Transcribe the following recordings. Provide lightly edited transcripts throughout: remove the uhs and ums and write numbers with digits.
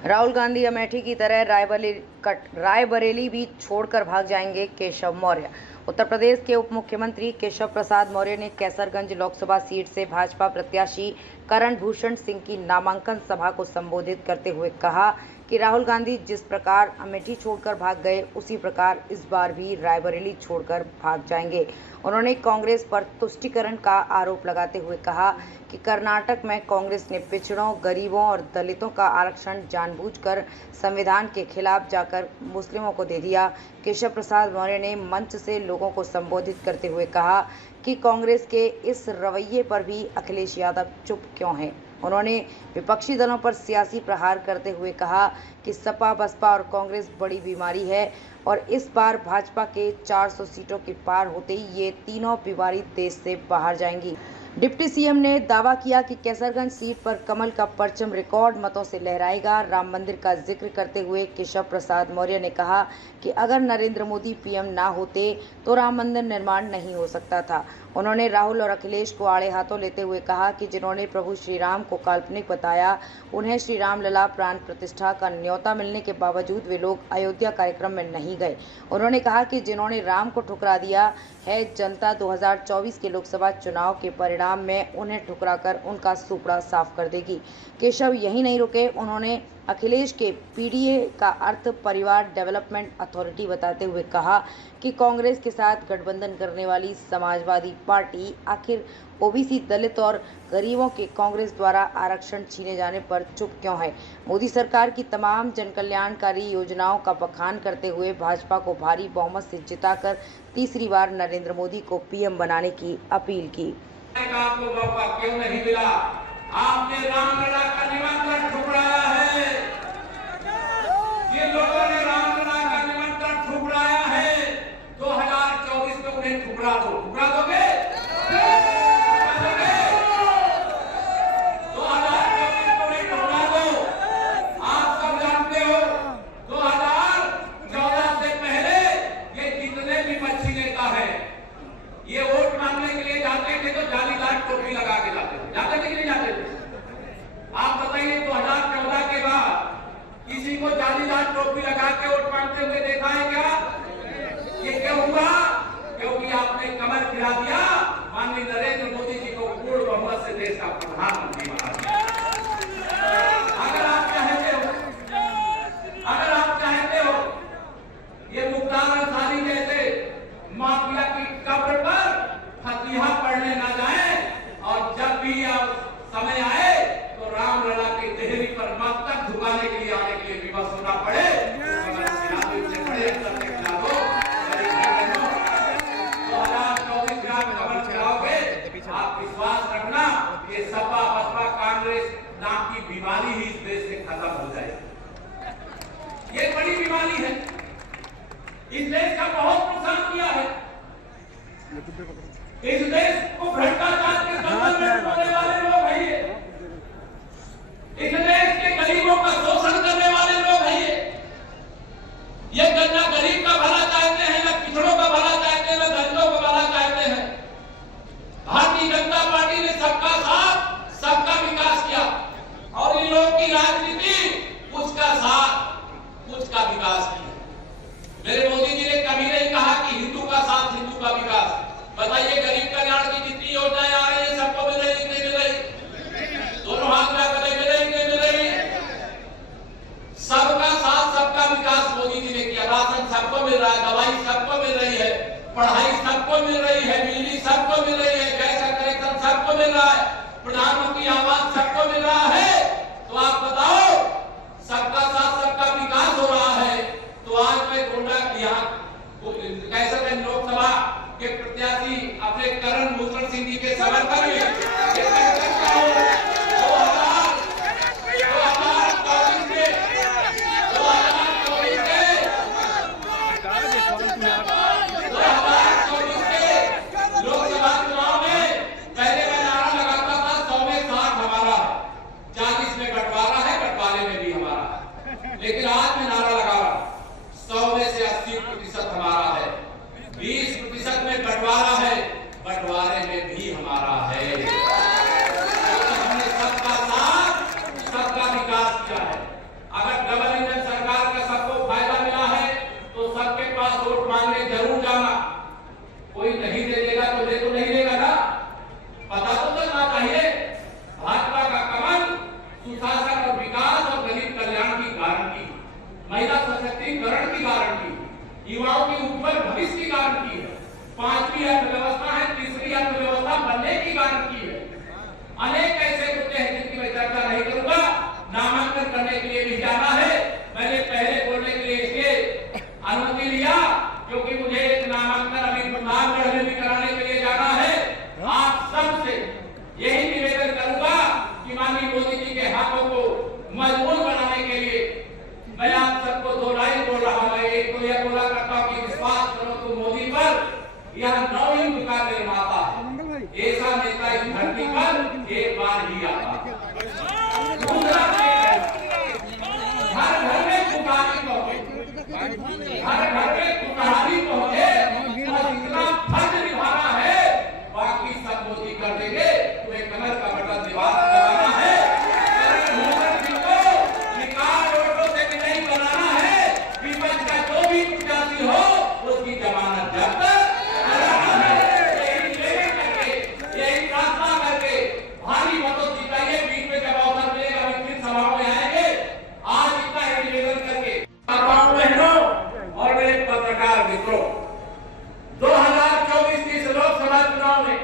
राहुल गांधी अमेठी की तरह रायबरेली भी छोड़कर भाग जाएंगे, केशव मौर्य। उत्तर प्रदेश के उप मुख्यमंत्री केशव प्रसाद मौर्य ने कैसरगंज लोकसभा सीट से भाजपा प्रत्याशी करण भूषण सिंह की नामांकन सभा को संबोधित करते हुए कहा कि राहुल गांधी जिस प्रकार अमेठी छोड़कर भाग गए, उसी प्रकार इस बार भी रायबरेली छोड़कर भाग जाएंगे। उन्होंने कांग्रेस पर तुष्टीकरण का आरोप लगाते हुए कहा कि कर्नाटक में कांग्रेस ने पिछड़ों, गरीबों और दलितों का आरक्षण जानबूझकर संविधान के खिलाफ जाकर मुस्लिमों को दे दिया। केशव प्रसाद मौर्य ने मंच से लोगों को संबोधित करते हुए कहा कि कांग्रेस के इस रवैये पर भी अखिलेश यादव चुप क्यों हैं। उन्होंने विपक्षी दलों पर सियासी प्रहार करते हुए कहा कि सपा, बसपा और कांग्रेस बड़ी बीमारी है और इस बार भाजपा के 400 सीटों के पार होते ही ये तीनों बीमारी देश से बाहर जाएंगी। डिप्टी सीएम ने दावा किया कि कैसरगंज सीट पर कमल का परचम रिकॉर्ड मतों से लहराएगा। राम मंदिर का जिक्र करते हुए केशव प्रसाद मौर्य ने कहा कि अगर नरेंद्र मोदी पीएम ना होते तो राम मंदिर निर्माण नहीं हो सकता था। उन्होंने राहुल और अखिलेश को आड़े हाथों लेते हुए कहा कि जिन्होंने प्रभु श्री राम को काल्पनिक बताया, उन्हें श्री राम लला प्राण प्रतिष्ठा का न्योता मिलने के बावजूद वे लोग अयोध्या कार्यक्रम में नहीं गए। उन्होंने कहा कि जिन्होंने राम को ठुकरा दिया है, जनता 2024 के लोकसभा चुनाव के परिणाम में उन्हें ठुकराकर उनका सुपड़ा साफ कर देगी। केशव यही नहीं रुके, उन्होंने अखिलेश के पीडीए का अर्थ परिवार डेवलपमेंट अथॉरिटी बताते हुए कहा कि कांग्रेस के साथ गठबंधन करने वाली समाजवादी पार्टी आखिर ओबीसी, दलित और गरीबों के कांग्रेस द्वारा आरक्षण छीने जाने पर चुप क्यों है। मोदी सरकार की तमाम जनकल्याणकारी योजनाओं का बखान करते हुए भाजपा को भारी बहुमत से जिताकर तीसरी बार नरेंद्र मोदी को पीएम बनाने की अपील की। आपको मौका क्यों नहीं मिला? आपने रामलला का निमंत्रण ठुकराया है। ये लोगों ने रामलला का निमंत्रण ठुकराया है। 2024 में उन्हें ठुकरा दो। ठुकरा दोगे? 2024 में उन्हें ठुकरा दो। आप सब जानते हो 2014 से पहले ये जितने भी मच्छी नेता है, ये वोट मांगने के लिए जाते थे तो जालीदार टोपी लगा के जाते थे। जाते थे कि नहीं जाते थे? आप बताइए 2014 के बाद किसी को जालीदार टोपी लगा के वोट मांगते हुए देखा है क्या? ये क्यों हुआ? क्योंकि आपने कमर गिरा दिया, माननीय नरेंद्र मोदी जी को पूर्ण बहुमत से देश का प्रधानमंत्री बना दिया। अगर आप चाहते हो ये मुख्तार अंसारी जैसे माफिया की कब्र पर फतिहा पढ़ने न जाए और जब भी समय आए तो रामलला की देहरी पर मस्तक झुकाने के लिए आने के लिए विवश होना पड़े। आप विश्वास रखना कि सपा, बसपा, कांग्रेस नाम की बीमारी ही इस देश से खत्म हो जाएगी। ये बड़ी बीमारी है, इस देश का बहुत नुकसान किया है। इस देश को भ्रष्टाचार के संबंध में बोलने वाले लोग हैं ये। इस देश के गरीबों का शोषण करने वाले लोग हैं ये गन्ना गरीब का भला चाहते हैं, न पिछड़ों का भला चाहते हैं, न दलितों का भला चाहते हैं। भारतीय जनता पार्टी ने सबका साथ, सबका विकास किया और इन लोगों की राजनीति कुछ का साथ, कुछ का विकास किया। मेरे मोदी जी ने कभी नहीं कहा कि हिंदू का साथ, हिंदू का विकास। बताइए गरीब कल्याण की जितनी योजनाएं आ रही है सबको मिल रही, नहीं मिल रही? दोनों हाथ में कदम मिल रही, नहीं मिल रही? सबका साथ, सबका विकास मोदी जी ने किया। राशन सबको मिल रहा है, दवाई सबको मिल रही है, पढ़ाई सबको मिल रही है, बिजली सबको मिल रही है, गैस का कनेक्शन सबको मिल रहा है, प्रधानमंत्री आवास सबको मिल रहा है। तो आप बताओ, सबका साथ, सबका विकास हो रहा है। तो आज मैं गोंडा यहाँ कैसरगंज लोकसभा के प्रत्याशी अपने करण भूषण सिंह जी के समर्थन में लोकसभा चुनाव में पहले मैं नारा लगाता था 100 में 60 हमारा, 40 में बंटवारा है, बंटवारे में भी हमारा है। लेकिन आज मैं नारा लगा रहा हूं 100 में से 80% हमारा है, 20% में बंटवारा है, बंटवारे में भी हमारा है। हमने सबका साथ, सबका विकास किया है। अगर यह नवयुग का निर्माता है। ऐसा नेता इस धरती पर एक बार ही आता है। दूसरा हर घर में खुशहाली पहुंचे, हर घर में खुशहाली पहुंचे और इतना फर्ज निभाना है, बाकी सब मोदी कर देंगे। तुम्हें कमर का बटन दबाना है, निकाल वोटों से नहीं बनाना है, विपक्ष का जो भी प्रत्याशी हो उसकी जमानत जब्त कराना है। यही प्रार्थना करके भारी मतों जिताइए। बीच में जब अवसर मिलेगा विस्तृत सभाओं में आएंगे। आज इतना ही निवेदन करके बहनों और मेरे पत्रकार मित्रों, 2024 की लोकसभा चुनाव में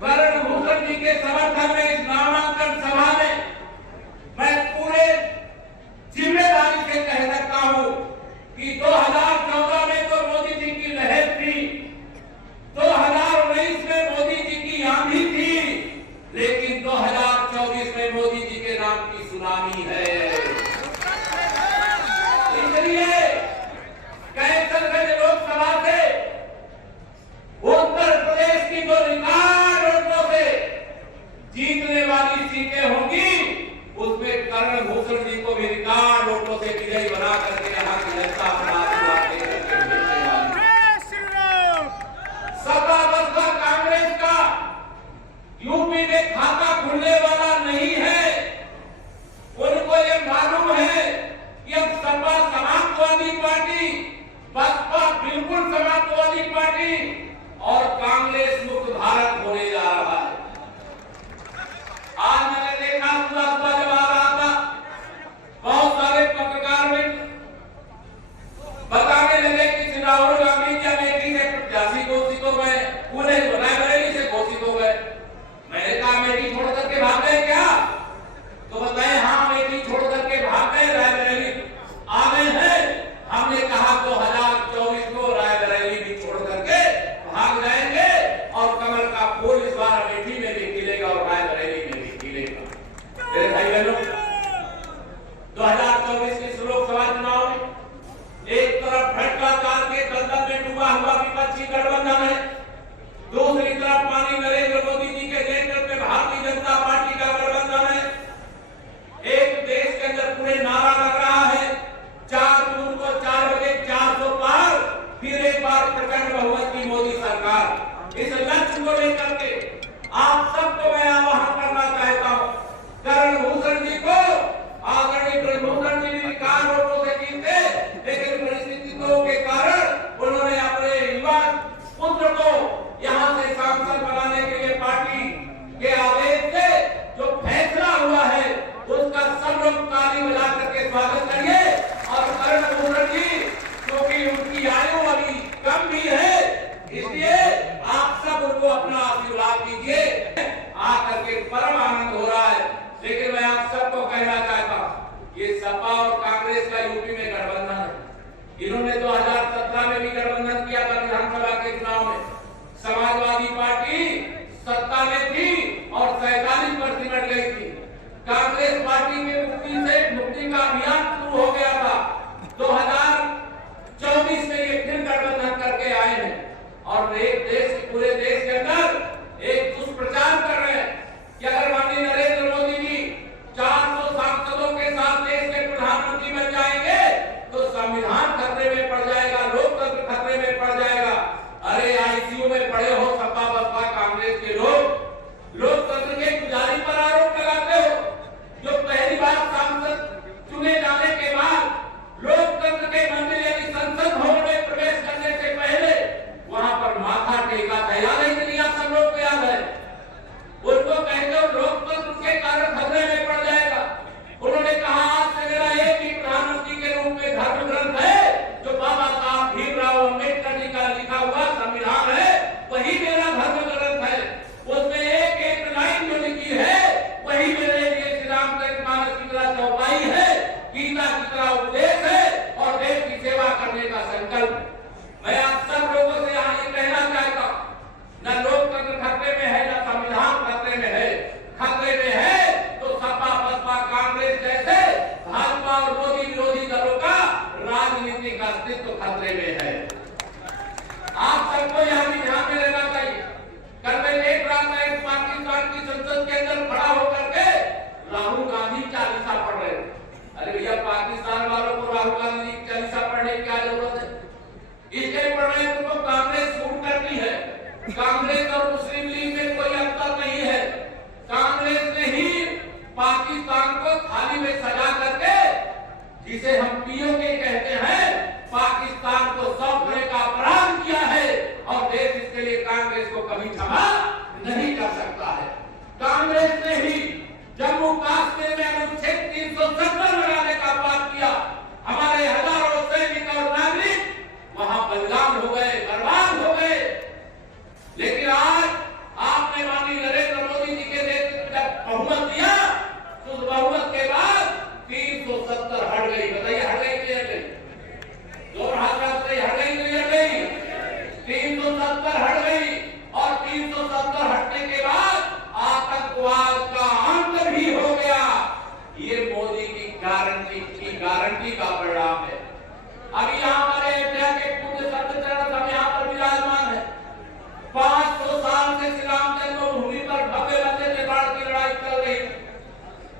करण भूषण जी के समर्थन में इस नामांकन सभा में मैं पूरे जिम्मेदारी से कह सकता हूं कि 2014 में तो मोदी जी की लहर थी, 2019 में मोदी जी की आंधी थी, लेकिन 2024 में मोदी जी के नाम की सुनामी है। इसलिए कैसरगंज लोकसभा से उत्तर प्रदेश की जो रिकॉर्ड वोटों से जीतने वाली सीटें होंगी, उसमें करण भूषण जी को भी रिकॉर्ड वोटों से विजयी बना करके यहाँ की जनता अपना आशीर्वाद देकर सत्ता बसपा कांग्रेस का यूपी में खाता खुलने वाला नहीं है। उनको ये मालूम है कि अब सपा समाजवादी पार्टी, बसपा बिल्कुल समाजवादी पार्टी और कांग्रेस मुक्त भारत होने जा रहा है। आज मैंने देखा सुबह जब आ रहा था, बहुत सारे पत्रकार मित्र बताने लगे कि राहुल गांधी जी अमेठी से प्रत्याशी घोषित हो गए, पूरे रायबरेली से घोषित हो गए। मैंने कहा अमेठी छोड़ करके भाग गए क्या? तो बताए हाँ अमेठी छोड़ करके भाग गए, रायबरेली आ गए हैं। हमने कहा 2024 को रायबरेली भी छोड़ करके भाग जाएंगे और कमल का फूल इस बार अमेठी में भी खिलेगा और रायबरेली में भी खिलेगा। मेरे भाई बहनों, 2024 के लोकसभा चुनाव में एक तरफ भ्रष्टाचार के दलदल में डूबा हुआ विपक्षी गठबंधन है, दूसरी तरफ माननीय नरेंद्र मोदी जी के नेतृत्व में भारतीय जनता पार्टी का गठबंधन है। एक देश के अंदर पूरे नारा लग रहा है 4 जून को 4 बजे 400 पार, फिर एक बार प्रचंड बहुमत की मोदी सरकार। इस लक्ष्य को लेकर के आप सबको मैं आह्वान करना चाहता हूँ, करण भूषण जी को आदरणीय ब्रजभूषण जी भी कार वोटों से जीते, लेकिन परिस्थितियों के कारण उन्होंने अपने युवा पुत्र को यहाँ से सांसद बनाने के लिए पार्टी के आदेश से जो फैसला हुआ है उसका सब लोग ताली बजा करके स्वागत करिए। और करण भूषण जी क्योंकि उनकी आयु अभी कम भी है, इसलिए आप सब उनको अपना आशीर्वाद दीजिए। आकर के परम आनंद हो रहा है। लेकिन मैं आप सबको कहना चाहता हूँ, ये सपा और कांग्रेस का यूपी में गठबंधन है। इन्होंने 2017 में भी गठबंधन किया था विधानसभा के चुनाव में। समाजवादी पार्टी सत्ता में थी और 47 पर सिमट गई थी। कांग्रेस पार्टी के मुक्ति का अभियान शुरू हो गया था। 2024 में ये फिर गठबंधन करके आए हैं और पूरे देश के अंदर एक दुष्प्रचार कर रहे हैं कि अगर माननीय नरेंद्र मोदी जी 400 सांसदों के साथ देश के प्रधानमंत्री बन जाएंगे तो संविधान खतरे में पड़ जाएगा, लोकतंत्र खतरे में पड़ जाएगा। अरे आईसीयू में पड़े हो सपा बसपा कांग्रेस के लोग, लोकतंत्र के पुजारी पर आरोप लगाते हो। जो पहली बार सांसद चुने जाने के बाद लोकतंत्र के मंदिर यानी संसद भवन में प्रवेश करने से पहले वहां पर माथा टेका था, याद है कि नहीं? सब लोग को याद है। उनको कहते हो लोकतंत्र के कारण खतरे में पड़ जाएगा। उन्होंने कहा आज से मेरा एक ही प्रधानमंत्री के रूप में धर्म ग्रंथ है जो बाबा साहब भीमराव अम्बेडकर जी का लिखा हुआ संविधान है, वही कांग्रेस और मुस्लिम लीग में कोई अंतर नहीं है। कांग्रेस ने ही पाकिस्तान को थाली में सजा करके, जिसे हम पीओके कहते हैं, पाकिस्तान को सौंपने का अपराध किया है और देश इसके लिए कांग्रेस को कभी क्षमा नहीं कर सकता है। कांग्रेस ने ही जम्मू कश्मीर में अनुच्छेद 370 लगाने का बात किया। हमारे हजारों सैनिक और नागरिक वहां बलिदान हो गए, बर्बाद हो गए। लेकिन आज आपने माननीय नरेंद्र मोदी जी के नेतृत्व जब बहुमत दिया तो उस बहुमत के बाद 370 हट गई। बताइए, हट गई कि हट गई? दोनों हाथ से हट गई कि हट गई? 370 हट गई और 370 हटने के बाद आतंकवाद का अंत भी हो गया। ये मोदी की गारंटी का परिणाम है। अभी यहाँ हमारे इंडिया के पूज्य सत्यचरण सब यहाँ पर विराजमान है। 500 साल से श्री राम जन्मभूमि पर भव्य मंदिर निर्माण की लड़ाई चल रही है।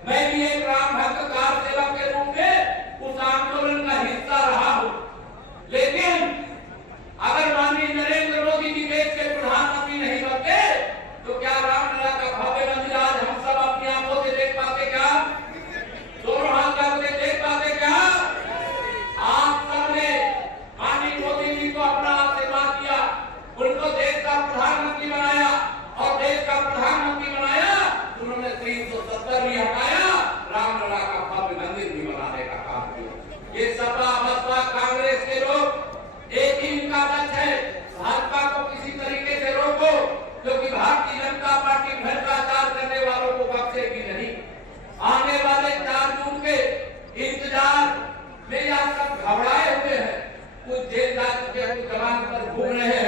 मैं भी एक राम भक्त कार सेवक के रूप में उस आंदोलन का हिस्सा रहा हूँ। लेकिन अगर माननीय नरेंद्र मोदी जी देश के प्रधानमंत्री नहीं बनते तो क्या रामलला का भव्य मंदिर आज हम सब अपनी आंखों से देख पाते? क्या दोनों हाथ करके देख पाते? क्या आप सबने माननीय मोदी जी को अपना आशीर्वाद दिया, उनको देश का प्रधानमंत्री बनाया और देश का प्रधानमंत्री बनाया उन्होंने 370 भी हटाया, रामलला का भव्य मंदिर भी बनाने का काम किया। ये सपा बसपा कांग्रेस के लोग एक ही इनका लक्ष्य है, भाजपा को किसी तरीके से रोको, क्योंकि भारतीय जनता पार्टी भ्रष्टाचार करने वालों को बख्शेगी नहीं। आने वाले 4 जून के इंतजार में यह सब घबराए हुए हैं। कुछ जेल जा चुके, कुछ जवान पर घूम रहे हैं।